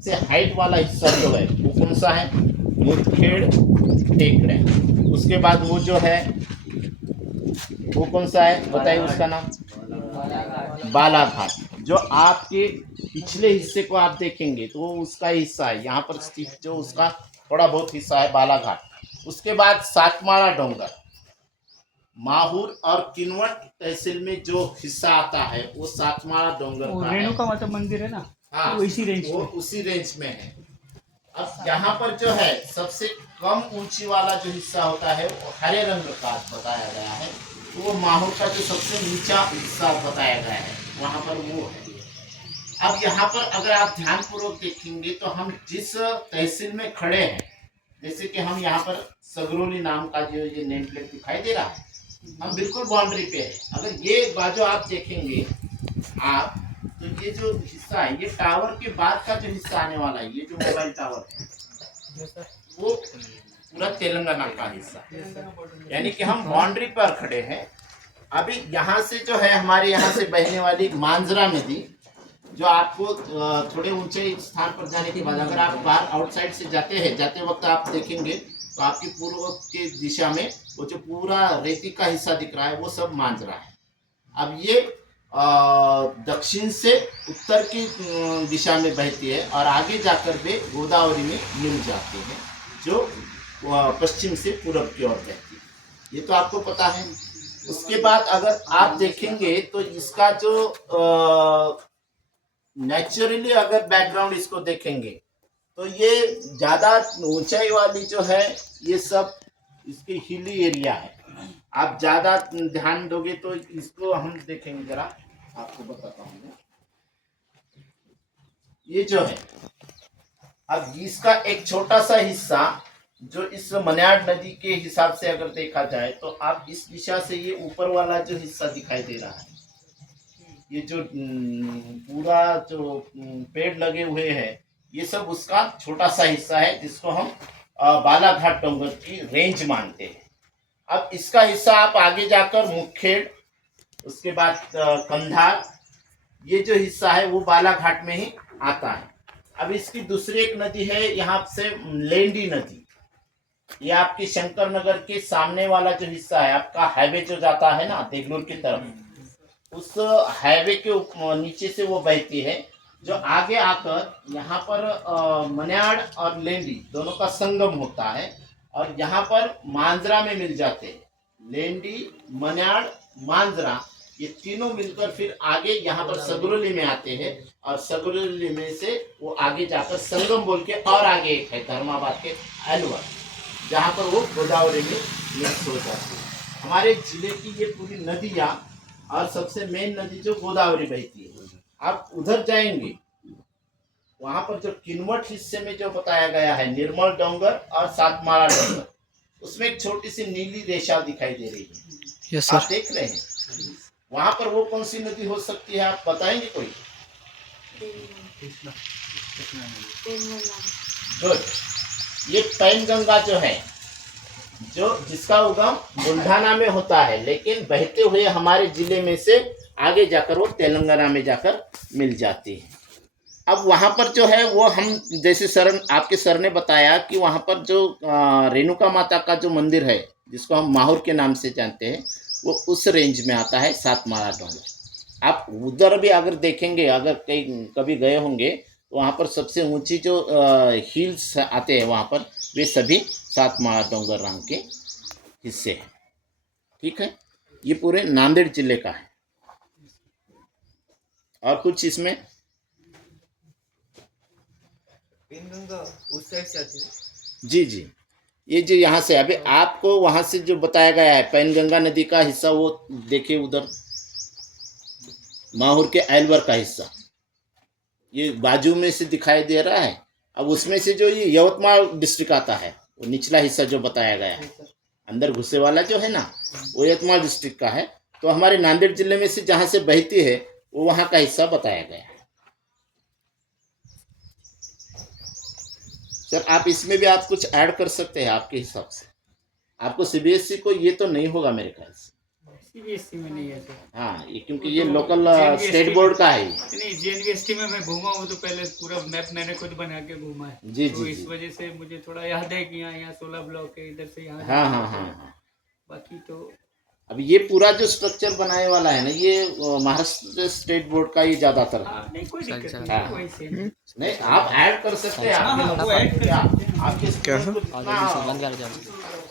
से हाइट वाला हिस्सा जो है वो कौन सा है? मुदखेड़ टेकड़े। उसके बाद वो जो है वो कौन सा है, बताइए उसका नाम? बालाघाट। जो आपके पिछले हिस्से को आप देखेंगे तो वो उसका हिस्सा है, यहाँ पर स्थित जो उसका थोड़ा बहुत हिस्सा है बालाघाट। उसके बाद सातमाड़ा डोंगर, माहौर और किनवट तहसील में जो हिस्सा आता है वो सातमाड़ा डोंगर वो का है। रेणुका माता मंदिर है ना, हाँ, वो इसी रेंज वो में। उसी रेंज में है। अब यहाँ पर जो है सबसे कम ऊंची वाला जो हिस्सा होता है वो हरे रंग का बताया गया है, तो वो माहौर का जो सबसे नीचा हिस्सा बताया गया है वहाँ पर वो है। अब यहाँ पर अगर आप ध्यानपूर्वक देखेंगे तो हम जिस तहसील में खड़े हैं, जैसे कि हम यहाँ पर सगरोली नाम का जो ये नेम प्लेट दिखाई दे रहा है, हम बिल्कुल बाउंड्री पे है। अगर ये बाजू आप देखेंगे आप, तो ये जो हिस्सा है ये टावर के बाद का जो हिस्सा आने वाला है, ये जो मोबाइल टावर है वो पूरा तेलंगाना का हिस्सा है, यानी कि हम बाउंड्री पर खड़े हैं। अभी यहाँ से जो है हमारे यहाँ से बहने वाली मांजरा नदी, जो आपको थोड़े ऊंचे स्थान पर जाने के बाद अगर आप बाहर आउटसाइड से जाते हैं, जाते वक्त आप देखेंगे तो आपकी पूर्व के दिशा में वो जो पूरा रेती का हिस्सा दिख रहा है वो सब मांजरा है। अब ये दक्षिण से उत्तर की दिशा में बहती है और आगे जाकर वे गोदावरी में मिल जाते हैं, जो पश्चिम से पूरब की ओर बहती है। ये तो आपको पता है। उसके बाद अगर आप देखेंगे तो इसका जो नेचुरली अगर बैकग्राउंड इसको देखेंगे तो ये ज़्यादा ऊंचाई वाली जो है ये सब इसकी हिली एरिया है। आप ज़्यादा ध्यान दोगे तो इसको हम देखेंगे, जरा आपको बताता हूँ। ये जो है अब इसका एक छोटा सा हिस्सा जो इस मन्याड़ नदी के हिसाब से अगर देखा जाए तो आप इस दिशा से ये ऊपर वाला जो हिस्सा दिखाई दे रहा है, ये जो पूरा जो पेड़ लगे हुए हैं ये सब उसका छोटा सा हिस्सा है जिसको हम बालाघाट डोंगर की रेंज मानते हैं। अब इसका हिस्सा आप आगे जाकर मुखेड़, उसके बाद कंधार, ये जो हिस्सा है वो बालाघाट में ही आता है। अब इसकी दूसरी एक नदी है यहाँ से लेंडी नदी, ये आपकी शंकर नगर के सामने वाला जो हिस्सा है आपका हाईवे जो जाता है ना देगलूर की तरफ, उस हाईवे के नीचे से वो बहती है, जो आगे आकर यहाँ पर मन्याड़ और लेंडी दोनों का संगम होता है और यहाँ पर मांजरा में मिल जाते हैं। लेंडी, मन्याड़, मांजरा ये तीनों मिलकर फिर आगे यहाँ पर सगरोली में आते हैं और सगरोली में से वो आगे जाकर संगम बोल के और आगे एक है धर्माबाद के अलवर, जहाँ पर वो गोदावरी में मिक्स हो जाती है। हमारे जिले की ये पूरी नदियाँ और सबसे मेन नदी जो गोदावरी बहती है। आप उधर जाएंगे वहां पर जो किनवट हिस्से में जो बताया गया है निर्मल डोंगर और सातमाड़ा डोंगर, उसमें एक छोटी सी नीली रेशा दिखाई दे रही है। यस आप सर। देख रहे हैं वहां पर वो कौन सी नदी हो सकती है, आप बताएंगे कोई? गुड। ये पैनगंगा जो है जो जिसका उगम बुल्ढाना में होता है, लेकिन बहते हुए हमारे जिले में से आगे जाकर वो तेलंगाना में जाकर मिल जाती है। अब वहाँ पर जो है वो हम जैसे सर आपके सर ने बताया कि वहाँ पर जो रेणुका माता का जो मंदिर है जिसको हम माहौर के नाम से जानते हैं वो उस रेंज में आता है सातमाड़ा डोंगर। आप उधर भी अगर देखेंगे, अगर कहीं कभी गए होंगे तो वहाँ पर सबसे ऊंची जो हिल्स आते हैं वहाँ पर वे सभी सातमाड़ा डोंगर रंग के हिस्से हैं। ठीक है, ये पूरे नांदेड़ जिले का है। और कुछ इसमें पेनगंगा उस साइड से आती है। जी जी, ये जो यहाँ से अभी आपको वहाँ से जो बताया गया है पैनगंगा नदी का हिस्सा वो देखिए उधर माहौर के अलवर का हिस्सा ये बाजू में से दिखाई दे रहा है। अब उसमें से जो ये यवतमाल डिस्ट्रिक्ट आता है वो निचला हिस्सा जो बताया गया है अंदर घुसे वाला जो है ना वो यवतमाल डिस्ट्रिक्ट का है। तो हमारे नांदेड़ जिले में से जहाँ से बहती है वो वहाँ का हिस्सा बताया गया है। सर आप इसमें भी आप कुछ ऐड कर सकते हैं आपके हिसाब से। आपको सीबीएसई को ये तो नहीं होगा मेरे ख्याल से। सीबीएसई में नहीं है सर। हाँ, ये क्योंकि ये लोकल JNVST स्टेट बोर्ड का है। नहीं, जेएनवीएसटी में मैं घूमा हूँ तो पहले पूरा मैप मैंने खुद बना के घूमा है। जी तो जी इस जी। वजह से मुझे थोड़ा याद है कि यहाँ 16 ब्लॉक है, इधर से यहाँ हाँ जाना हाँ पड़ता हाँ है। हाँ। बाकी तो अब ये पूरा जो स्ट्रक्चर बनाने वाला है ना, ये महाराष्ट्र स्टेट बोर्ड का ही ज्यादातर है। हाँ, नहीं कोई दिक्कत हाँ। नहीं, वही सेम है। नहीं, आप ऐड कर सकते हैं, हाँ, आपके हाँ, वो मतलब ऐड कर क्या- सकते हैं। आपके स्टूडेंट को जितना